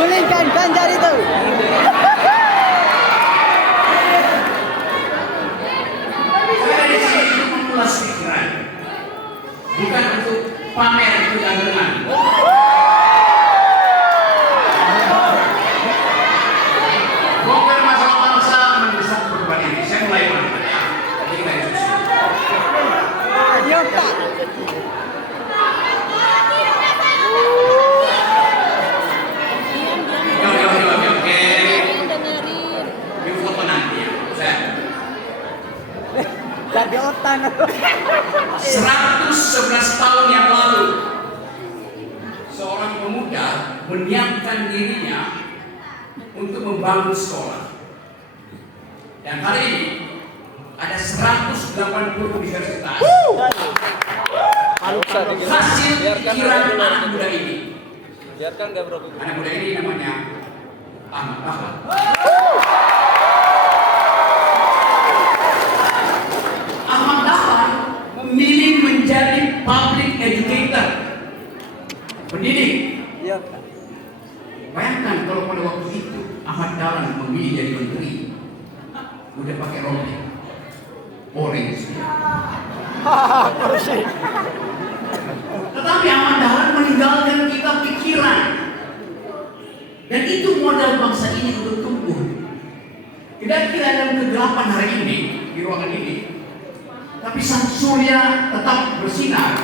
Gulingkan Ganjar itu. Saya di sini untuk mengulas pikiran, bukan untuk pamer kegantengan. Bongkar masalah bangsa mendesak perubahan ini. Saya mulai menekan. Jadi kita diskusi. Yota. Oke. Di foto nanti ya. Saya. Jadi otan. 111 tahun yang lalu, seorang pemuda menyiapkan dirinya untuk membangun sekolah. Dan hari ini ada 180 universitas. Hasil pikiran anak muda ini. Anak muda ini namanya Ahmad Dahlan. Ahmad Dahlan memilih menjadi public educator, pendidik. Bayangkan kalau pada waktu itu Ahmad Dahlan memilih jadi menteri, udah pakai rompi orange. Tetapi Ahmad Dahlan meninggalkan kita pikiran, dan itu modal bangsa ini untuk tumbuh. Tidak kira dalam kegelapan hari ini di ruangan ini, tapi sang surya tetap bersinar.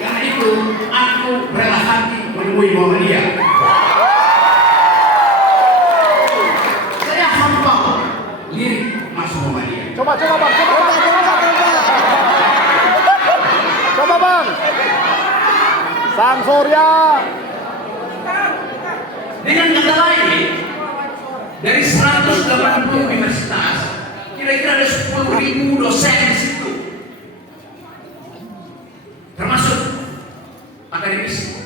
Karena itu aku rela hati menemui Muhammadiyah. Saya hafal lirik Mas Muhammadiyah. Coba bang. Coba bang. Sang Surya. Dengan kata lain, dari 180 universitas, kira-kira ada 10.000 dosen di situ, termasuk akademisi.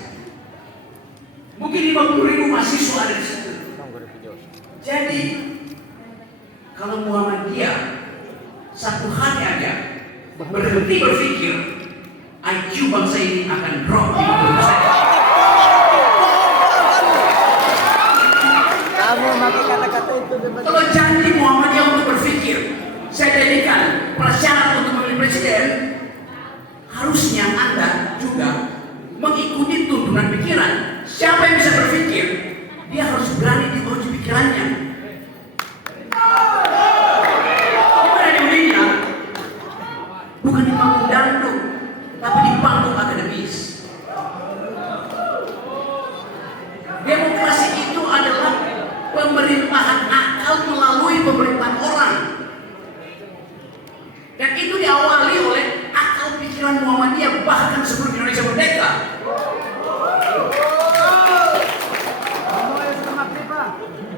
Mungkin 50.000 mahasiswa ada di situ. Jadi, kalau Muhammadiyah satu hari aja berhenti berpikir, IQ bangsa ini akan drop di 50%. Kamu pakai kata-kata itu. Kalau janji Muhammadiyah untuk berpikir, saya jadikan prasyarat untuk memilih presiden, harusnya Anda juga mengikuti tuntunan pikiran. Siapa yang bisa berpikir, dia harus berani diuji pikirannya. Gimana diujinya? Bukan di panggung dangdut, tapi di panggung akademis. Demokrasi itu adalah pemerintahan akal melalui pemerintahan orang. Dan itu diawali oleh akal pikiran Muhammadiyah bahkan sebelum Indonesia merdeka.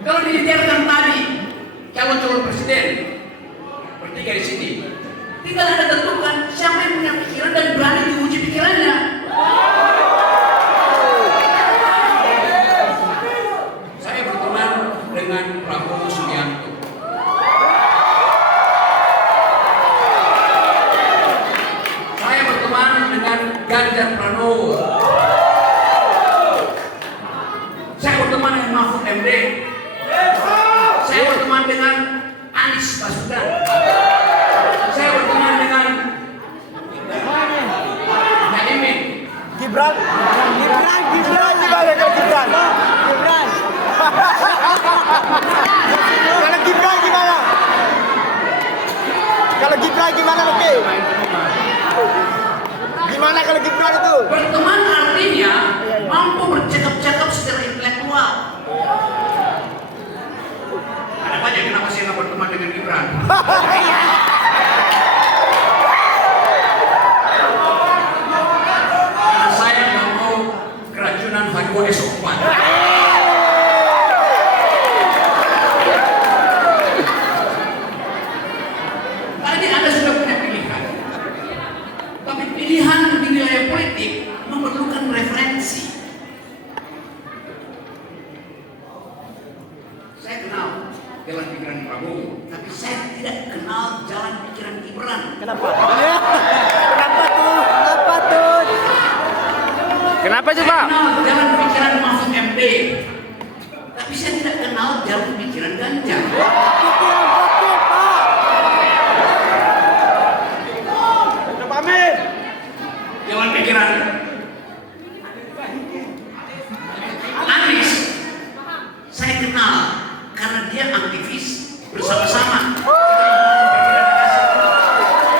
Kalau didetailkan tadi calon-calon presiden bertiga di sini, tinggal Anda tentukan siapa yang punya pikiran dan berani diuji pikirannya. Saya berteman dengan Prabowo Subianto. Saya berteman dengan Ganjar Pranowo. Saya berteman dengan Mahfud MD. Saya berteman dengan Anies Baswedan. Saya berteman dengan Caimin. Gibran. Gimana kalau Gibran? Kalau Gibran gimana? Kalau Gibran gimana oke? Gimana kalau Gibran itu? Berteman artinya mampu bercakap-cakap secara intelektual. Ada banyak kenapa saya nggak berteman dengan Gibran? Karena saya nggak mau keracunan Harimau esok. Tadi Anda sudah punya pilihan, tapi pilihan di wilayah politik memerlukan referensi. Saya kenal jalan pikiran Prabowo, tapi saya tidak kenal jalan pikiran Gibran. Kenapa? Kenapa tuh? Kenapa coba? Saya kenal jalan pikiran Mahfud MD, tapi saya tidak kenal jalan pikiran Ganjar. Pikiran bokeh, Pak. Pamit. Jalan pikiran Anies saya kenal karena dia aktivis bersama-sama.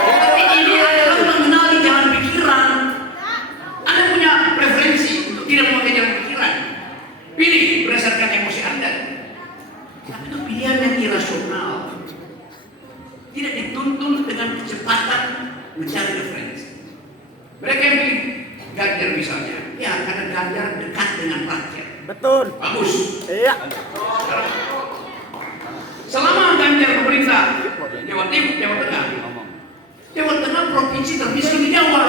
Tapi ini adalah mengenali jalan pikiran. Anda punya preferensi untuk tidak memakai jalan pikiran. Pilih berdasarkan emosi Anda. Tapi itu pilihan yang irasional. Tidak dituntun dengan kecepatan mencari referensi. Mereka yang pilih Ganjar misalnya, ya karena Ganjar dekat dengan rakyat. Betul. Bagus. Iya. Selama Ganjar pemerintah Jawa Timur, Jawa Tengah provinsi termiskin di Jawa.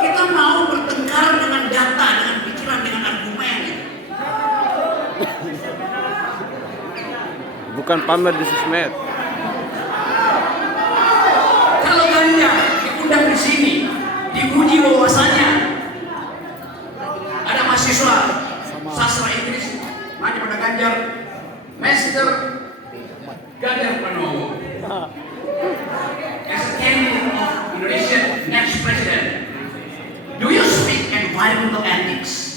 Kita mau bertengkar dengan data, dengan pikiran, dengan argumen. Bukan pamer di sosmed. Kalau Ganjar diundang di sini, diuji wawasannya, ada mahasiswa sastra Inggris nanya pada Ganjar, Master Ganjar Pranowo, as a candidate of Indonesian next president, do you speak environmental ethics?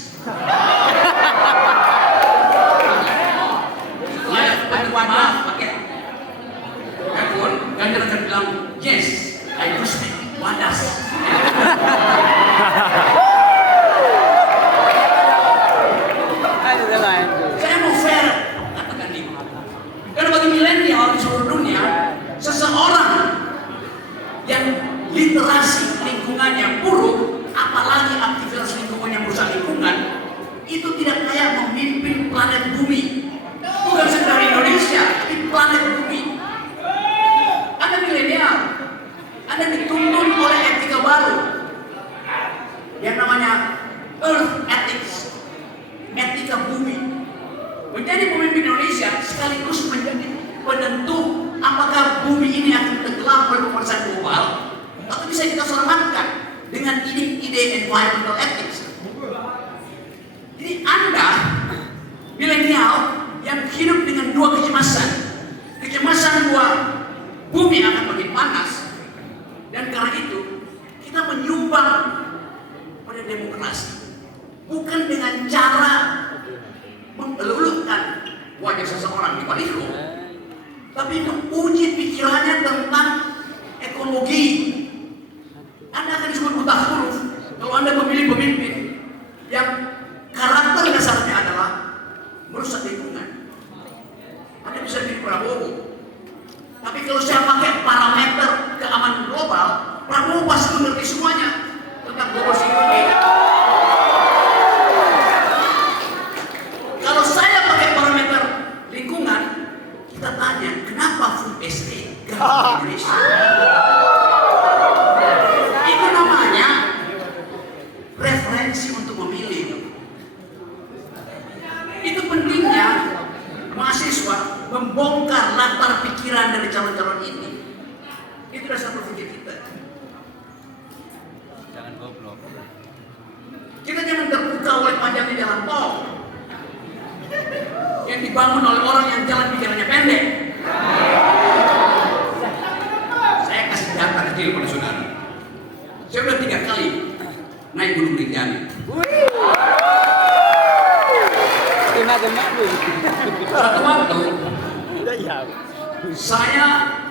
Maaf, pakai handphone, Ganjar akan bilang, yes, I do speak wadas. Saya mau fair katakan ini. Karena bagi milenial di seluruh dunia, seseorang yang literasi lingkungannya buruk, apalagi aktivitas lingkungan yang merusak lingkungan, itu tidak layak memimpin planet bumi. Bukan sekedar Indonesia, tapi planet bumi. Anda milenial, Anda dituntun oleh etika baru yang namanya Earth Ethics, etika bumi. Menjadi pemimpin Indonesia sekaligus menjadi penentu apakah bumi ini akan tenggelam oleh pemanasan global atau bisa kita selamatkan dengan ide-ide environmental ethics. Jadi Anda milenial yang hidup dengan dua kecemasan bahwa bumi akan makin panas, dan karena itu kita menyumbang pada demokrasi bukan dengan cara mengelulukan wajah seseorang di baliho, tapi menguji pikirannya tentang ekologi. Anda akan disebut buta huruf kalau Anda memilih pemimpin yang karakter dasarnya adalah merusak lingkungan. Anda bisa pilih Prabowo, tapi kalau saya pakai parameter keamanan global, Prabowo pasti mengerti semuanya tentang global security. Kalau saya pakai parameter lingkungan, kita tanya kenapa food estate gagal di Indonesia? Itu namanya referensi untuk memilih. Itu pentingnya mahasiswa membongkar latar pikiran dari calon-calon ini. Itu dasar berpikir kita. Jangan goblok. Kita jangan terbuka oleh panjangnya jalan tol yang dibangun oleh orang yang jalan pikirannya pendek. Saya kasih data kecil pada saudara. Saya sudah 3 kali naik Gunung Rinjani. Satu waktu saya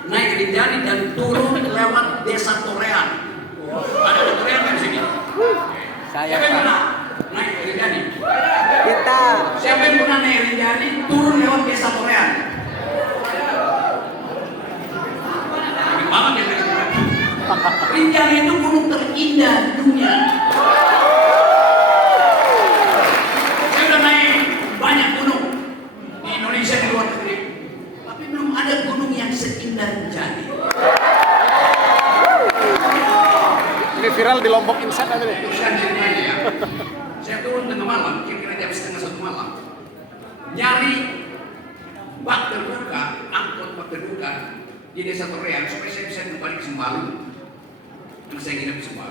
naik Rinjani dan turun lewat desa Torean. Ada Torean kan di sini? Saya, Siapa yang Pak. pernah naik Rinjani? Kita. Siapa yang pernah naik Rinjani turun lewat desa Torean? Ini banget ya naik Rinjani. Rinjani itu gunung terindah di dunia. Saya udah naik banyak gunung di Indonesia, di luar negeri, tapi belum ada gunung yang seindah Rinjani. Ini viral di Lombok Insan ada nih. Teruskan ceritanya ya. Saya turun tengah malam, kira-kira jam 1:30 malam, nyari bak terbuka, angkot bak terbuka di desa Torean supaya saya bisa kembali ke Sembalu Karena saya nginep semua.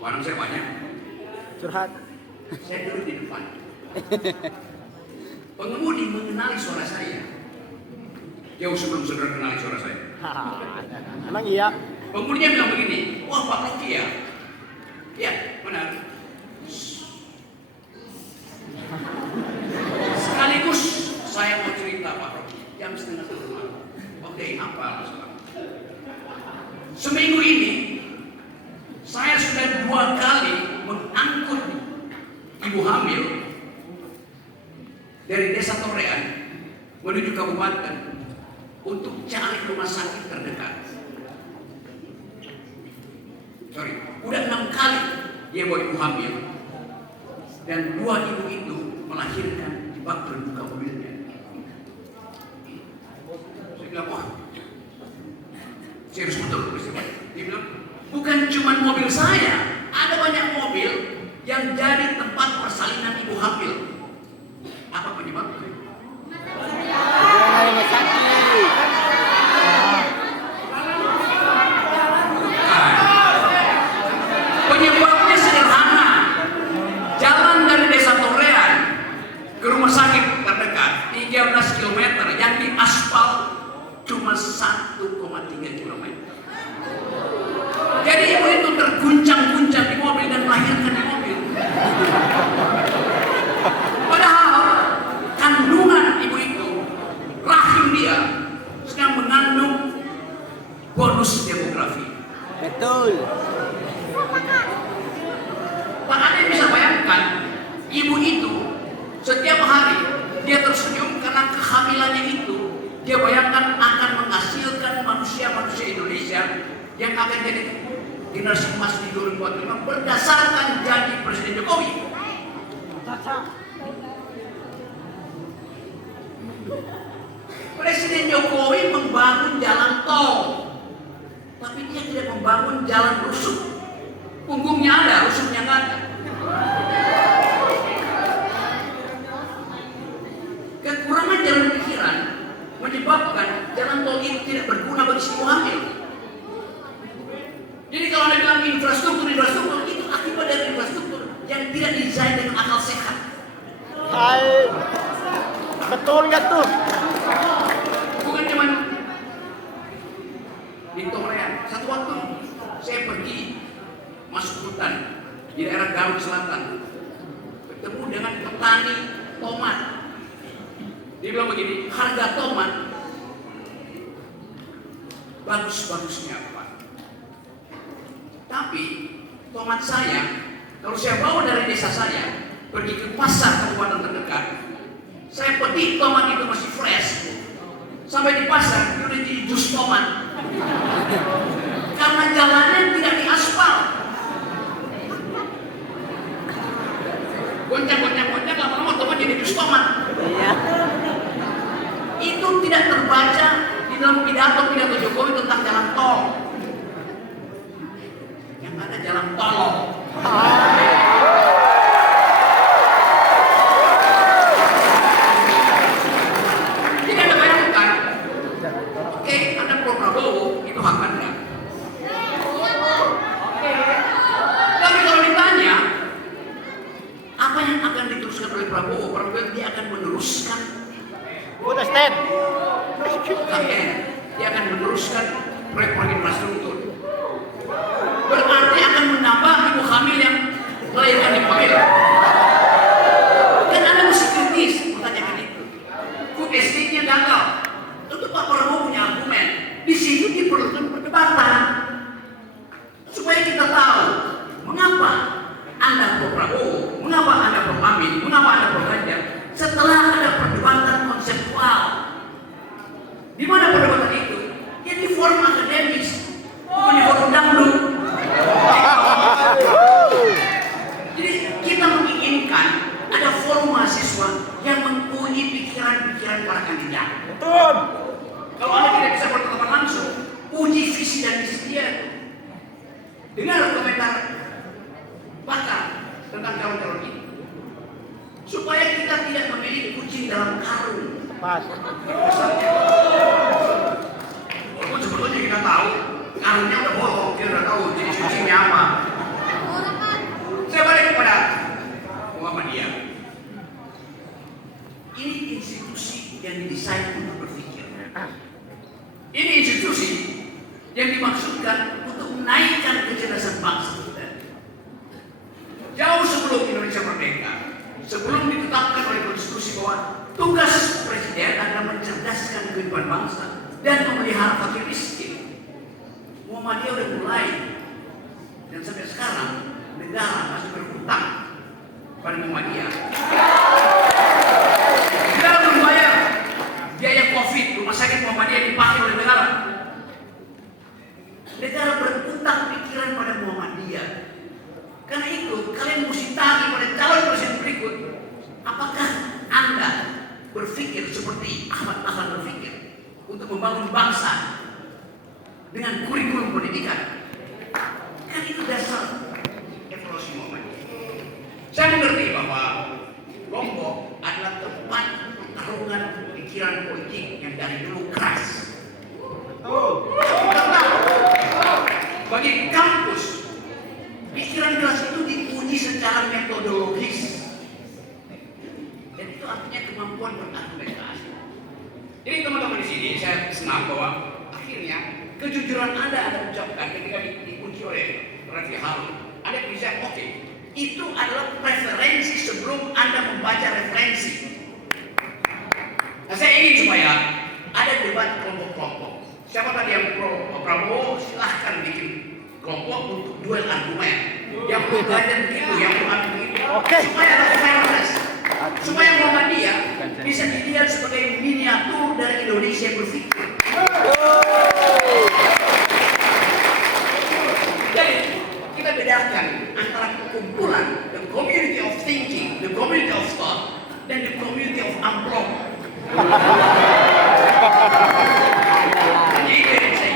Warung saya banyak. Curhat. Saya duduk di depan. Pengemudi mengenali suara saya. Jauh sebelum saudara kenali suara saya. Emang iya? Pengemudinya bilang begini, wah Pak Rocky ya? Ya, benar. Sekaligus saya mau cerita Pak Rocky, jam 1:30 malam. Oke, apa masalah? Seminggu ini saya sudah 2 kali mengangkut ibu hamil dari Desa Torean menuju kabupaten untuk cari rumah sakit terdekat. Udah 6 kali dia bawa ibu hamil dan 2 ibu itu melahirkan di bak terbuka mobilnya. Saya bilang, wah, serius betul peristiwa. Dia bilang, bukan cuma mobil saya, ada banyak mobil yang jadi tempat persalinan ibu hamil. Apa penyebabnya? Rumah sakit. Penyebabnya sederhana. Jalan dari Desa Torean ke rumah sakit terdekat 13 km yang diaspal cuma 1,3 km. Jadi ibu itu terguncang-guncang di mobil dan melahirkan di mobil. Padahal kandungan ibu itu, rahim dia sedang mengandung bonus demografi. Betul. Pak Ade bisa bayangkan, ibu itu setiap hari dia tersenyum karena kehamilannya itu dia bayangkan akan menghasilkan manusia-manusia Indonesia yang akan jadi generasi emas di 2045 berdasarkan janji Presiden Jokowi. Presiden Jokowi membangun jalan tol, tapi dia tidak membangun jalan rusuk. Punggungnya ada, rusuknya nggak ada. Kekurangan jalan pikiran menyebabkan jalan tol ini tidak berguna bagi si ibu hamil. Jadi kalau Anda bilang infrastruktur itu akibat dari infrastruktur yang tidak desain dengan akal sehat. Hai. Betul nggak tuh? Bukan cuma di Torean. Satu waktu saya pergi masuk hutan di daerah Garut Selatan, ketemu dengan petani tomat. Dia bilang begini, harga tomat bagus-bagusnya Pak, tapi tomat saya kalau saya bawa dari desa saya pergi ke pasar kabupaten terdekat, saya petik tomat itu masih fresh, sampai di pasar dia udah jadi jus tomat karena jalannya tidak diaspal. Goncang, lama-lama tomat jadi jus tomat. Iya. Itu tidak terbaca di dalam pidato Jokowi tentang jalan tol. Yang ada jalan tol. Jadi Anda bayangkan, oke, Anda pro Prabowo, itu hak Anda. Tapi kalau ditanya, apa yang akan diteruskan oleh Prabowo? Prabowo dia akan meneruskan Udah stand. KKN, dia akan meneruskan proyek-proyek infrastruktur. Berarti akan menambah ibu hamil yang melahirkan di mobil. Kan Anda mesti kritis pertanyaan itu. Food estate-nya gagal. Tentu Pak Prabowo punya argumen. Di sini diperlukan perdebatan supaya kita tahu mengapa Anda pro Prabowo, mengapa Anda pro Amin, mengapa Anda pro Ganjar. Setelah ada perdebatan konseptual, di mana perdebatan itu? Ya di forum akademis, bukan di forum dangdut. Jadi kita menginginkan ada forum mahasiswa yang menguji pikiran-pikiran para kandidat. Betul. Kalau Anda tidak bisa bertemu langsung, uji visi dan misi dia. Dengar komentar pakar tentang calon-calon ini, supaya kita tidak memilih kucing dalam karung. Pas. Walaupun sebetulnya kita tahu sarungnya udah bolong, dia udah tahu jadi cucinya apa. Saya balik kepada Muhammadiyah. Ini institusi yang didesain untuk berpikir. Ini institusi yang dimaksudkan untuk menaikkan kecerdasan bangsa kita. Jauh sebelum Indonesia merdeka, sebelum ditetapkan oleh konstitusi bahwa tugas presiden adalah mencerdaskan kehidupan bangsa dan memelihara fakir miskin, Muhammadiyah udah mulai, dan sampai sekarang negara masih berhutang pada Muhammadiyah. Negara belum bayar biaya COVID, rumah sakit Muhammadiyah dipakai oleh negara. Negara berhutang pikiran pada Muhammadiyah. Karena itu kalian mesti tanya pada calon presiden berikut, apakah Anda berpikir seperti Ahmad Dahlan berpikir untuk membangun bangsa dengan kurikulum pendidikan? Kan itu dasar evolusi Muhammadiyah. Saya mengerti bahwa Lombok adalah tempat pertarungan pikiran politik yang dari dulu keras. Bagi kampus, pikiran keras itu diuji secara metodologis. Dan itu artinya kemampuan berargumentasi. Jadi teman-teman di sini saya senang bahwa akhirnya kejujuran Anda ucapkan ketika diuji oleh Refli Harun. Anda bisa oke, itu adalah preferensi sebelum Anda membaca referensi. Nah, saya ingin supaya ada debat kelompok-kelompok. Siapa tadi yang pro Prabowo, silahkan bikin kelompok untuk duel argumen. Yang mau belajar begitu, yang mau begitu. Supaya ada fairness. Supaya Muhammadiyah bisa dilihat sebagai miniatur dari Indonesia berpikir. Jadi kita bedakan antara kumpulan the community of thinking, the community of thought, dan the community of amplop. Jadi itu yang saya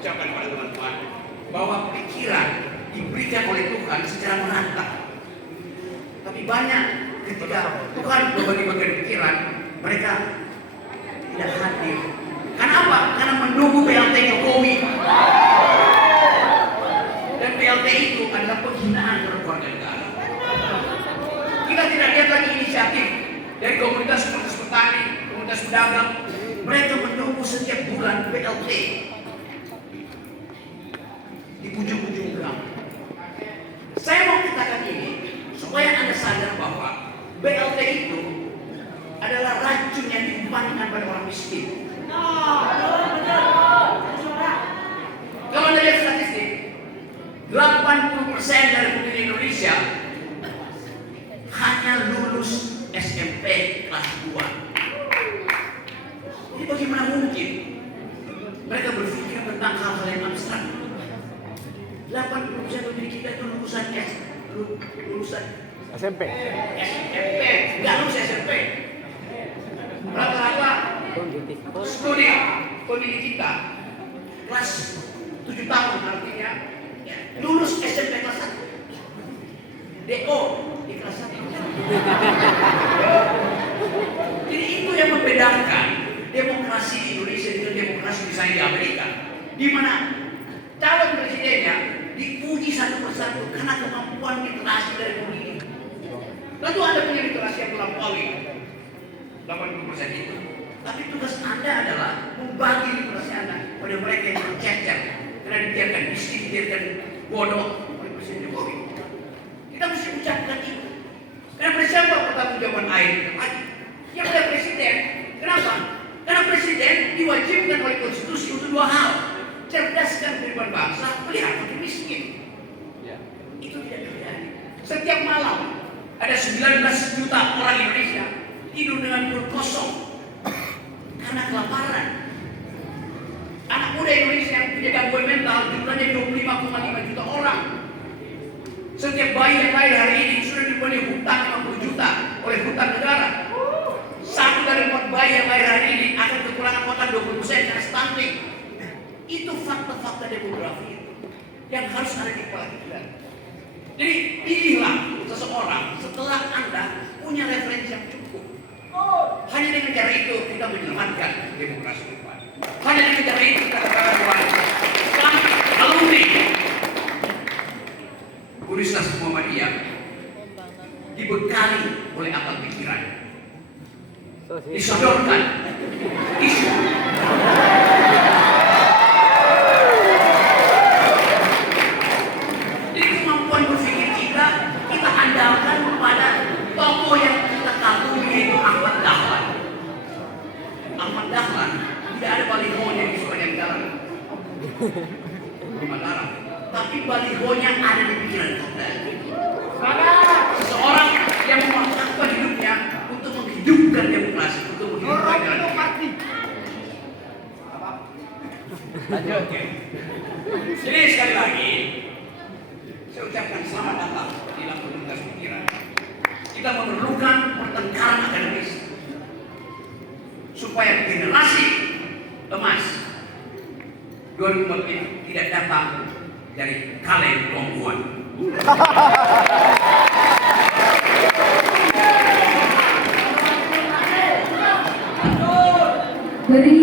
ucapkan kepada teman-teman, bahwa pikiran diberikan oleh Tuhan secara merata. Tapi banyak ketika Tuhan berbagi-bagi pikiran, mereka tidak hadir. Karena apa? Karena menunggu BLT Jokowi. Dan BLT itu adalah penghinaan terhadap warga negara. Kita tidak lihat lagi inisiatif dari komunitas petani, komunitas pedagang. Mereka menunggu setiap bulan BLT di ujung-ujung gang. Saya mau katakan ini supaya Anda sadar bahwa BLT itu adalah racun yang diumpankan pada orang miskin. Kalau Anda lihat statistik, 80% dari penduduk Indonesia hanya lulus SMP kelas 2. Jadi bagaimana mungkin mereka berpikir tentang hal-hal yang abstrak? 80% penduduk kita itu lulusan SMP. nggak lulus SMP. Rata-rata studi pendidik kita kelas 7 tahun, artinya ya, lulus SMP kelas 1. DO di kelas 1. Jadi itu yang membedakan demokrasi di Indonesia dengan demokrasi misalnya di Amerika, di mana calon presidennya diuji satu persatu karena kemampuan literasi dari pemilih. Tentu Anda punya literasi yang melampaui 80% itu. Tapi tugas Anda adalah membagi literasi Anda pada mereka yang tercecer karena dibiarkan miskin, dibiarkan bodoh oleh Presiden Jokowi. Kita mesti ucapkan itu. Karena siapa pertanggungjawaban air kita lagi? Yang ada presiden. Kenapa? Karena presiden diwajibkan oleh konstitusi untuk dua hal: cerdaskan kehidupan bangsa, pelihara fakir miskin. Itu tidak terjadi. Setiap malam ada 19 juta orang Indonesia tidur dengan perut kosong karena kelaparan. Anak muda Indonesia yang punya gangguan mental jumlahnya 25,5 juta orang. Setiap bayi yang lahir hari ini sudah diberi hutang 50 juta oleh hutang negara. 1 dari 4 bayi yang lahir hari ini akan kekurangan otak 20% karena stunting. Itu fakta-fakta demografi yang harus ada di kepala kita. Jadi pilihlah seseorang setelah Anda punya referensi yang cukup. Hanya dengan cara itu kita menyelamatkan demokrasi kita. Hanya dengan cara itu kita katakan bahwa di Mataram, tapi balihonya ada di pikiran kita. Seseorang yang memaksakan hidupnya untuk menghidupkan demokrasi, untuk menghidupkan demokrasi. Lanjut. Jadi sekali lagi, saya ucapkan selamat datang di dalam komunitas pikiran. Kita memerlukan pertengkaran akademis supaya generasi emas 2045 tidak datang dari kaleng Longguan. Beri